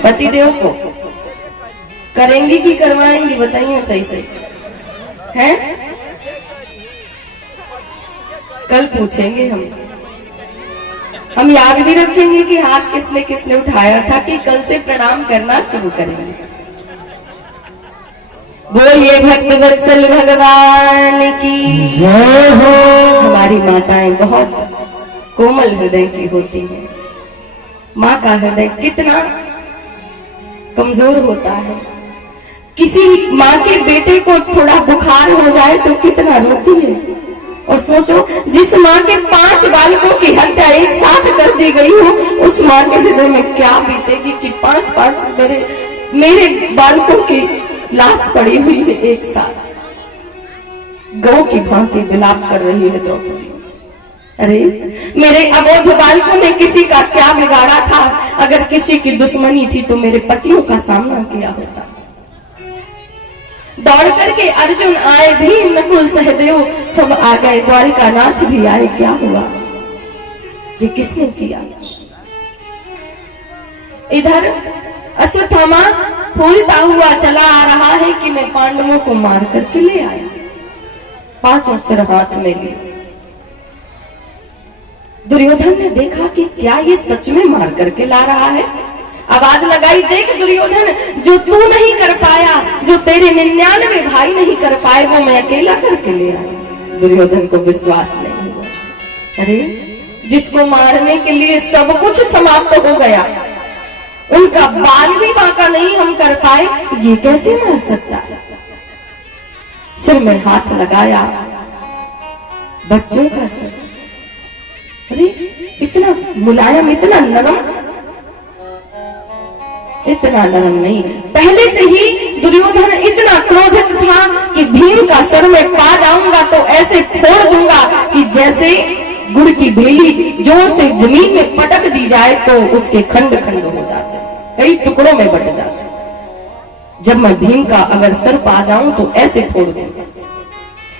पतिदेव को करेंगी कि करवाएंगी, बताइए सही सही हैं? कल पूछेंगे हम याद भी रखेंगे कि हाथ किसने किसने उठाया था, कि कल से प्रणाम करना शुरू करेंगे। बोलिए भक्त वत्सल भगवान की जय हो। हमारी माताएं बहुत कोमल हृदय की होती हैं। माँ का हृदय कितना कमजोर होता है। किसी माँ के बेटे को थोड़ा बुखार हो जाए तो कितना रोती है। और सोचो, जिस माँ के 5 बालकों की हत्या एक साथ कर दी गई हो, उस माँ के हृदय में क्या बीतेगी कि 5-5 मेरे बालकों की लाश पड़ी हुई है एक साथ। गौ की भांति विलाप कर रही है द्रौपदी। अरे मेरे अबोध बालकों ने किसी का क्या बिगाड़ा था? अगर किसी की दुश्मनी थी तो मेरे पतियों का सामना किया होता। दौड़ करके अर्जुन आए, भीम नकुल सहदेव सब आ गए, द्वारिका नाथ भी आए। क्या हुआ? ये किसने किया? इधर अश्वत्थामा फूलता हुआ चला आ रहा है कि मैं पांडवों को मार करके ले आया, 5 सिर हाथ में लिए। दुर्योधन ने देखा कि क्या ये सच में मार करके ला रहा है। आवाज लगाई, देख दुर्योधन, जो तू नहीं कर पाया, जो तेरे 99 भाई नहीं कर पाए, वो मैं अकेला करके ले आया। दुर्योधन को विश्वास नहीं हुआ। अरे जिसको मारने के लिए सब कुछ समाप्त हो गया, उनका बाल भी बांका नहीं हम कर पाए, ये कैसे मार सकता? सिर में हाथ लगाया, बच्चों का सिर। अरे इतना मुलायम, इतना नरम नहीं। पहले से ही दुर्योधन इतना क्रोधित था कि भीम का सर में पा जाऊंगा तो ऐसे फोड़ दूंगा कि जैसे गुड़ की भेली जोर से जमीन में पटक दी जाए तो उसके खंड खंड हो जाते, कई टुकड़ों में बट जाते। जब मैं भीम का अगर सर पा जाऊं तो ऐसे फोड़ दूंगा।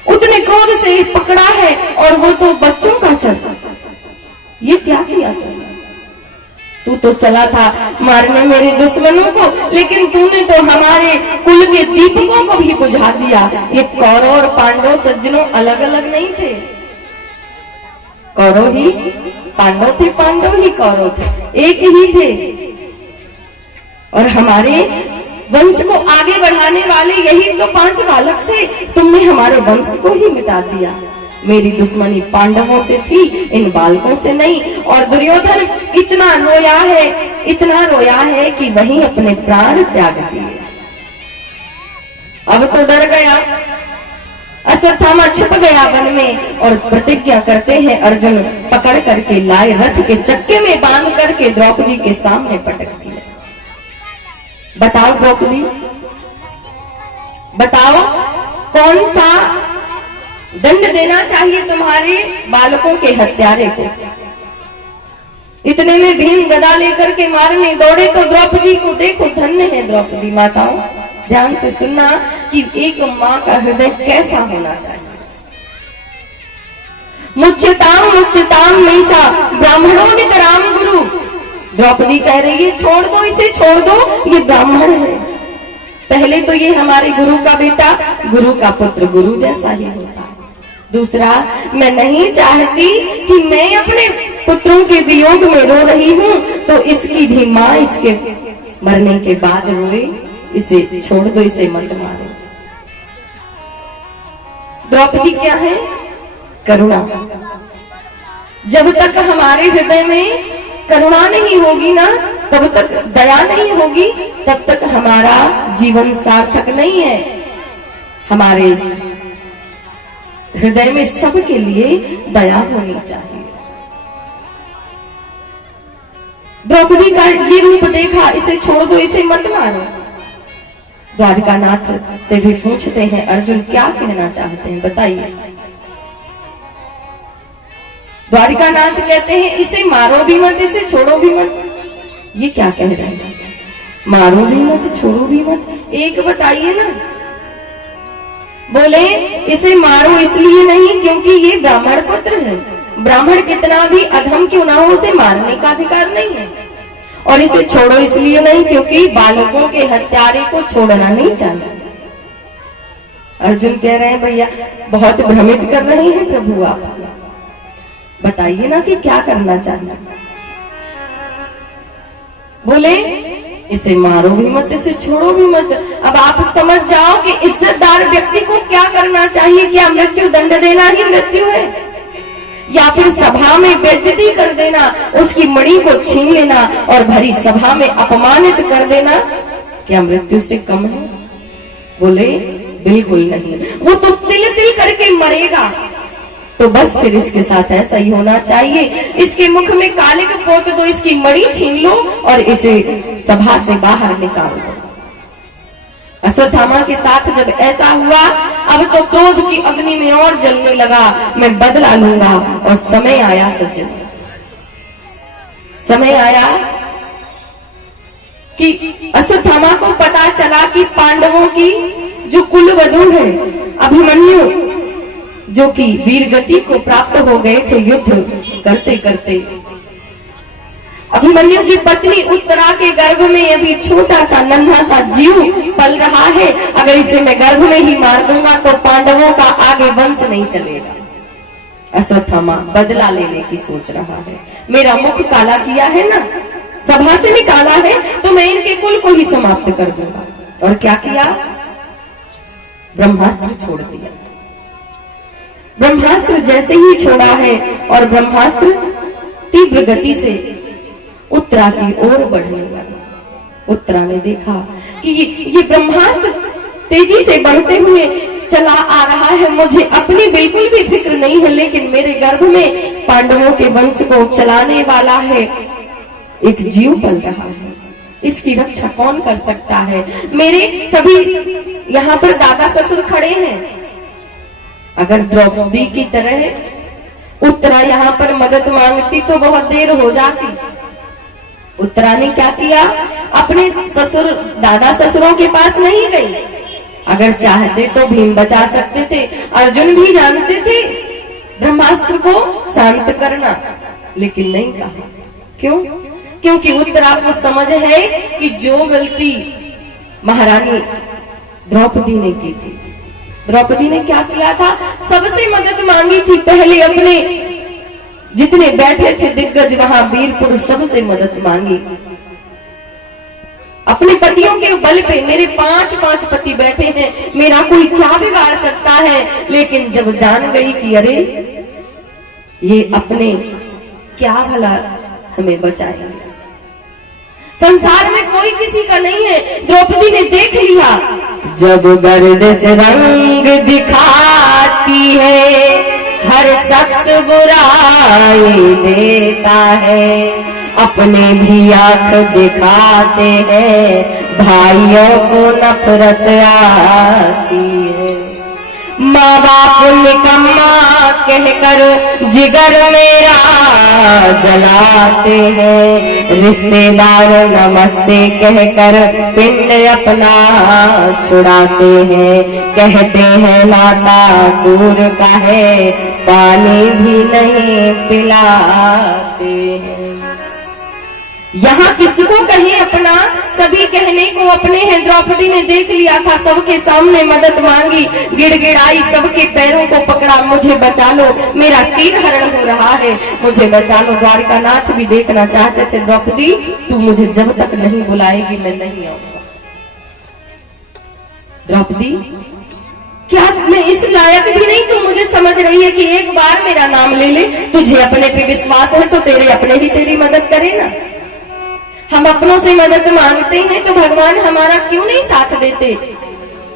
उतने क्रोध से पकड़ा है, और वो तो बच्चों का सर। ये क्या किया तू तो चला था मारने मेरे दुश्मनों को, लेकिन तूने तो हमारे कुल के दीपकों को भी बुझा दिया। ये कौरव और पांडव सज्जनों अलग अलग नहीं थे। कौरव ही पांडव थे, पांडव ही कौरव थे, एक ही थे। और हमारे वंश को आगे बढ़ाने वाले यही तो 5 बालक थे। तुमने हमारे वंश को ही मिटा दिया। मेरी दुश्मनी पांडवों से थी, इन बालकों से नहीं। और दुर्योधन इतना रोया है कि वहीं अपने प्राण त्याग दिए। अब तो डर गया, अश्वत्थामा छुप गया वन में, और प्रतिज्ञा करते हैं अर्जुन पकड़ करके लाए, रथ के चक्के में बांध करके द्रौपदी के सामने पटक दिया। बताओ द्रौपदी, बताओ कौन सा दंड देना चाहिए तुम्हारे बालकों के हत्यारे को? इतने में भीम गदा लेकर के मारने दौड़े तो द्रौपदी को देखो, धन्य है द्रौपदी। माताओं ध्यान से सुनना कि एक माँ का हृदय कैसा होना चाहिए। मुच्यताम मीशा ब्राह्मणों नितराम गुरु। द्रौपदी कह रही है, छोड़ दो इसे, छोड़ दो, ये ब्राह्मण है। पहले तो ये हमारे गुरु का बेटा, गुरु का पुत्र गुरु जैसा ही होता है। दूसरा, मैं नहीं चाहती कि मैं अपने पुत्रों के वियोग में रो रही हूँ तो इसकी भी माँ इसके मरने के बाद रोए। इसे छोड़ दो, इसे मत मारो। द्रौपदी क्या है? करुणा। जब तक हमारे हृदय में करुणा नहीं होगी ना, तब तक दया नहीं होगी, तब तक हमारा जीवन सार्थक नहीं है। हमारे हृदय में सबके लिए दया होनी चाहिए। द्रौपदी का ये रूप देखा, इसे छोड़ दो, इसे मत मारो। द्वारिकानाथ से भी पूछते हैं, अर्जुन क्या कहना चाहते हैं, बताइए। द्वारिकानाथ कहते हैं, इसे मारो भी मत, इसे छोड़ो भी मत। ये क्या कह रहे हैं? मारो भी मत, छोड़ो भी मत, एक बताइए ना। बोले इसे मारो इसलिए नहीं क्योंकि ये ब्राह्मण पुत्र है। ब्राह्मण कितना भी अधम क्यों ना हो, उसे मारने का अधिकार नहीं है। और इसे छोड़ो इसलिए नहीं क्योंकि बालकों के हत्यारे को छोड़ना नहीं चाहिए। अर्जुन कह रहे हैं भैया बहुत भ्रमित कर रहे हैं प्रभु, आप बताइए ना कि क्या करना चाहिए। बोले इसे मारो भी मत, इसे छोड़ो भी मत। अब आप समझ जाओ कि इज्जतदार व्यक्ति को क्या करना चाहिए। क्या मृत्यु दंड देना ही मृत्यु है, या फिर सभा में बेइज्जती कर देना, उसकी मणि को छीन लेना और भरी सभा में अपमानित कर देना क्या मृत्यु से कम है? बोले बिल्कुल नहीं, वो तो तिल तिल करके मरेगा। तो बस फिर इसके साथ ऐसा ही होना चाहिए, इसके मुख में कालिक पोत दो, इसकी मणि छीन लो और इसे सभा से बाहर निकाल दो। अश्वत्थामा के साथ जब ऐसा हुआ, अब तो क्रोध की अग्नि में और जलने लगा, मैं बदला लूंगा। और समय आया सज्जन, समय आया कि अश्वत्थामा को पता चला कि पांडवों की जो कुलवधू है अभिमन्यु, जो कि वीर गति को प्राप्त हो गए थे युद्ध करते करते, अभिमन्यु की पत्नी उत्तरा के गर्भ में अभी छोटा सा नन्हा सा जीव पल रहा है। अगर इसे मैं गर्भ में ही मार दूंगा तो पांडवों का आगे वंश नहीं चलेगा। अश्वत्थामा बदला लेने की सोच रहा है, मेरा मुख काला किया है ना, सभा से निकाला है, तो मैं इनके कुल को ही समाप्त कर दूंगा। और क्या किया? ब्रह्मास्त्र छोड़ दिया। ब्रह्मास्त्र जैसे ही छोड़ा है और ब्रह्मास्त्र तीव्र गति से उत्तरा की ओर बढ़ने लगा। उत्तरा ने देखा कि ये ब्रह्मास्त्र तेजी से बढ़ते हुए चला आ रहा है, मुझे अपनी बिल्कुल भी फिक्र नहीं है, लेकिन मेरे गर्भ में पांडवों के वंश को चलाने वाला है एक जीव पल रहा है, इसकी रक्षा कौन कर सकता है? मेरे सभी यहाँ पर दादा ससुर खड़े हैं, अगर द्रौपदी की तरह उत्तरा यहाँ पर मदद मांगती तो बहुत देर हो जाती। उत्तरा ने क्या किया? अपने ससुर दादा ससुरों के पास नहीं गई। अगर चाहते तो भीम बचा सकते थे, अर्जुन भी जानते थे ब्रह्मास्त्र को शांत करना, लेकिन नहीं कहा। क्यों? क्योंकि उत्तरा को समझ है कि जो गलती महारानी द्रौपदी ने की थी, द्रौपदी ने क्या किया था? सबसे मदद मांगी थी, पहले अपने जितने बैठे थे दिग्गज वहां वीर पुरुष सबसे मदद मांगी, अपने पतियों के बल पे। मेरे 5 पति बैठे हैं, मेरा कोई क्या बिगाड़ सकता है? लेकिन जब जान गई कि अरे ये अपने क्या भला हमें बचाएंगे, संसार में कोई किसी का नहीं है, द्रौपदी ने देख लिया जब गर्द से रंग दिखाती है हर शख्स बुराई देता है, अपने भी आंख दिखाते हैं भाइयों को नफरत आती है। माँ बाप निकम्मा कहकर जिगर मेरा जलाते हैं, रिश्तेदार नमस्ते कहकर पिंड अपना छुड़ाते हैं, कहते हैं नाता दूर का है पानी भी नहीं पिलाते हैं। यहाँ किसको कहे अपना, सभी कहने को अपने हैं। द्रौपदी ने देख लिया था, सबके सामने मदद मांगी, गिड़गिड़ाई, सबके पैरों को पकड़ा, मुझे बचा लो, मेरा चीरहरण हो रहा है, मुझे बचा लो। द्वारिकानाथ भी देखना चाहते थे, द्रौपदी तू मुझे जब तक नहीं बुलाएगी मैं नहीं आऊंगा। द्रौपदी क्या मैं इस लायक भी नहीं? तू मुझे समझ रही है कि एक बार मेरा नाम ले ले, तुझे अपने पे विश्वास है तो तेरे अपने ही तेरी मदद करे ना। हम अपनों से मदद मांगते हैं तो भगवान हमारा क्यों नहीं साथ देते?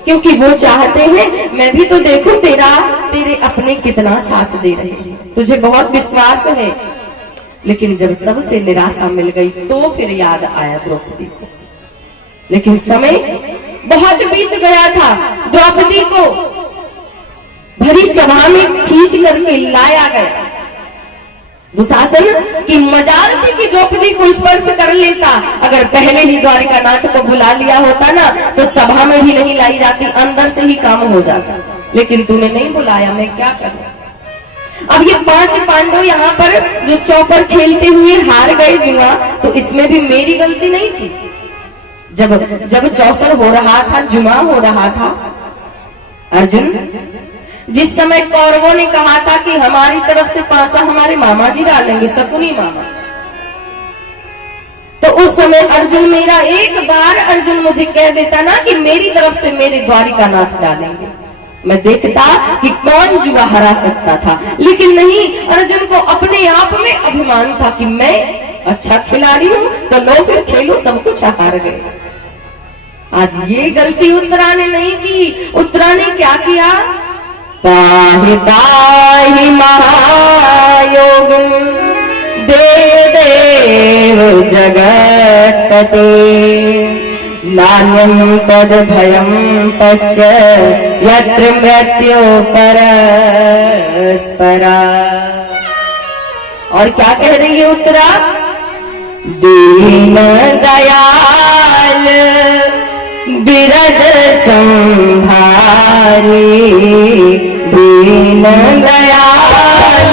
क्योंकि वो चाहते हैं मैं भी तो देखूं तेरे अपने कितना साथ दे रहे हैं, तुझे बहुत विश्वास है। लेकिन जब सबसे निराशा मिल गई तो फिर याद आया द्रौपदी को। लेकिन समय बहुत बीत गया था, द्रौपदी को भरी सभा में खींच करके लाया गया। दुशासन की मजाल थी कि द्रौपदी को स्पर्श कर लेता, अगर पहले ही द्वारिकानाथ को बुला लिया होता ना तो सभा में भी नहीं लाई जाती, अंदर से ही काम हो जाता। लेकिन तूने नहीं बुलाया, मैं क्या करूं? अब ये 5 पांडव यहाँ पर जो चौपर खेलते हुए हार गए जुआ, तो इसमें भी मेरी गलती नहीं थी। जब चौसर हो रहा था, जुआ हो रहा था, अर्जुन, जिस समय कौरवों ने कहा था कि हमारी तरफ से पासा हमारे मामा जी डालेंगे, शकुनी मामा, तो उस समय अर्जुन मेरा एक बार अर्जुन मुझे कह देता ना कि मेरी तरफ से मेरे द्वारिकानाथ डालेंगे, मैं देखता कि कौन जुआ हरा सकता था। लेकिन नहीं, अर्जुन को अपने आप में अभिमान था कि मैं अच्छा खिलाड़ी हूं, तो लो फिर खेलो, सब कुछ हार गए। आज ये गलती उत्तरा ने नहीं की। उत्तरा ने क्या किया? पाहि पाहि महायोग देव देव जगत्पते, नान्यं तद भयं पश्य यत्र मृत्यो परस्परा। और क्या कह रही है उत्तरा? दीन दयाल बिरद संभारी, दीन दयाल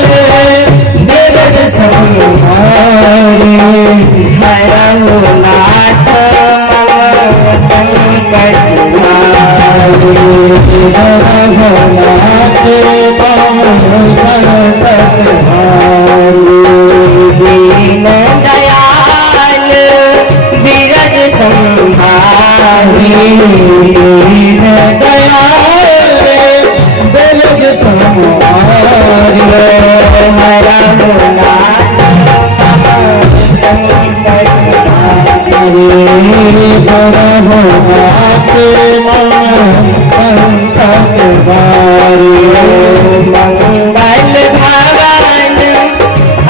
बिरद संभारी, हरहु नाथ संकट हारी, हरहु नाथ संकट हारी, दीन दयाल बिरद संभारी, दीन दयाल बिरद संभारी, हरहु नाथ संकट हारी, हरहु नाथ संकट हारी, मंगल भवन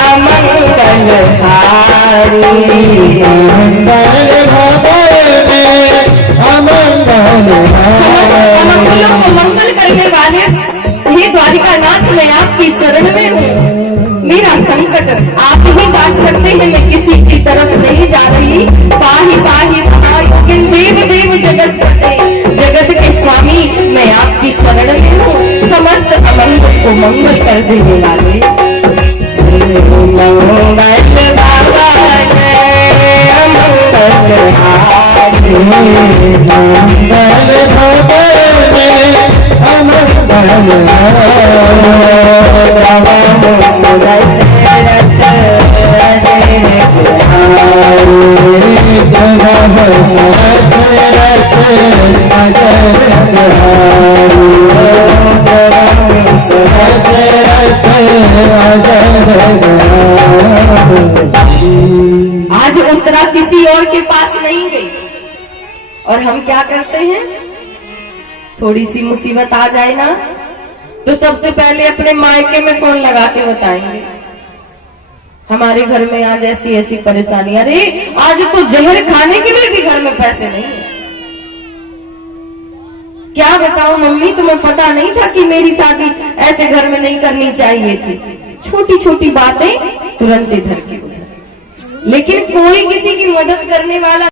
अमंगल हारी, मंगल भवन अमंगल हारी। अमंगलों को मंगल करने वाले हे द्वारिकानाथ, मैं आपकी शरण में हूँ। मेरा संकट आप ही काट सकते हैं, मैं किसी की तरफ नहीं जा रही। पाहि पाहि महायोगिन देव देव जगत्पते, जगत के स्वामी मैं आपकी शरण में हूँ। समस्त अमंगल को मंगल कर देने वाले मंगल भगवान अमंगल हारी, मंगल भगवान अमंगल आज उत्तरा किसी और के पास नहीं गई। और हम क्या करते हैं, थोड़ी सी मुसीबत आ जाए ना तो सबसे पहले अपने मायके में फोन लगा के बताएंगे हमारे घर में आज ऐसी ऐसी परेशानी। अरे आज तो जहर खाने के लिए भी घर में पैसे नहीं है। क्या बताऊं मम्मी, तुम्हें पता नहीं था कि मेरी शादी ऐसे घर में नहीं करनी चाहिए थी। छोटी छोटी बातें तुरंत इधर की उधर, लेकिन कोई किसी की मदद करने वाला